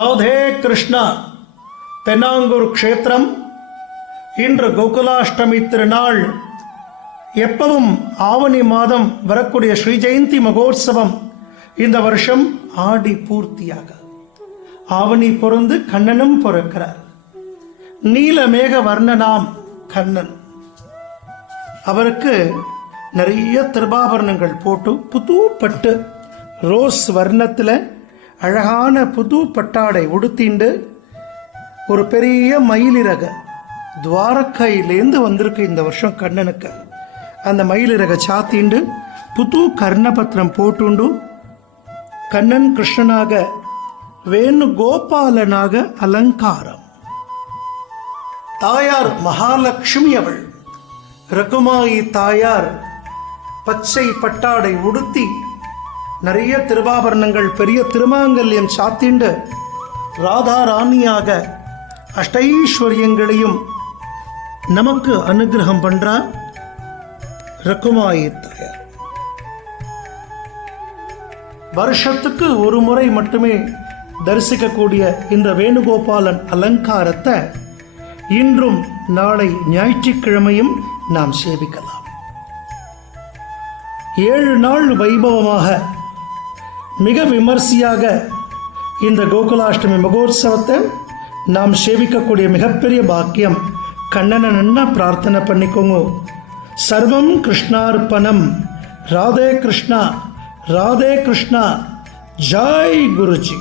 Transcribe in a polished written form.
ராதே கிருஷ்ணா. தென்னாங்கூர் க்ஷேத்திரம். இன்று கோகுலாஷ்டமி திருநாள். எப்பவும் ஆவணி மாதம் வரக்கூடிய ஸ்ரீ ஜெயந்தி மகோத்சவம் இந்த வருஷம் ஆடி பூர்த்தியாக ஆவணி பொருந்து கண்ணனும் பிறக்கிறார். நீலமேக வர்ணனாம் கண்ணன். அவருக்கு நிறைய திருபாபரணங்கள் போட்டு புது பட்டு ரோஸ் வர்ணத்தில் அழகான புது பட்டாடை உடுத்திண்டு ஒரு பெரிய மயிலிறக துவாரக்கையிலேருந்து வந்திருக்கு இந்த வருஷம் கண்ணனுக்கு. அந்த மயிலிறக சாத்திண்டு புது கர்ணபத்திரம் போட்டுண்டு கண்ணன் கிருஷ்ணனாக வேணுகோபாலனாக அலங்காரம். தாயார் மகாலட்சுமி அவள். ரகுமாயி தாயார் பச்சை பட்டாடை உடுத்தி நிறைய திருவாபரணங்கள் பெரிய திருமாங்கல்யம் சாத்திண்டு ராதா ராணியாக அஷ்டைஸ்வரியங்களையும் நமக்கு அனுகிரகம் பண்றா ரகுமாயி தாயார். வருஷத்துக்கு ஒரு முறை மட்டுமே தரிசிக்கக்கூடிய இந்த வேணுகோபாலன் அலங்காரத்தை இன்றும் நாளை ஞாயிற்றுக்கிழமையும் நாம் சேவிக்கலாம். 7 நாள் வைபவமாக மிக விமர்சையாக இந்த கோகுலாஷ்டமி மகோத்சவத்தை நாம் சேவிக்கக்கூடிய மிகப்பெரிய பாக்கியம். கண்ணனை நன்னா பிரார்த்தனை பண்ணிக்கோங்க. சர்வம் கிருஷ்ணார்ப்பணம். ராதே கிருஷ்ணா, ராதே கிருஷ்ணா. ஜெய் குருஜி.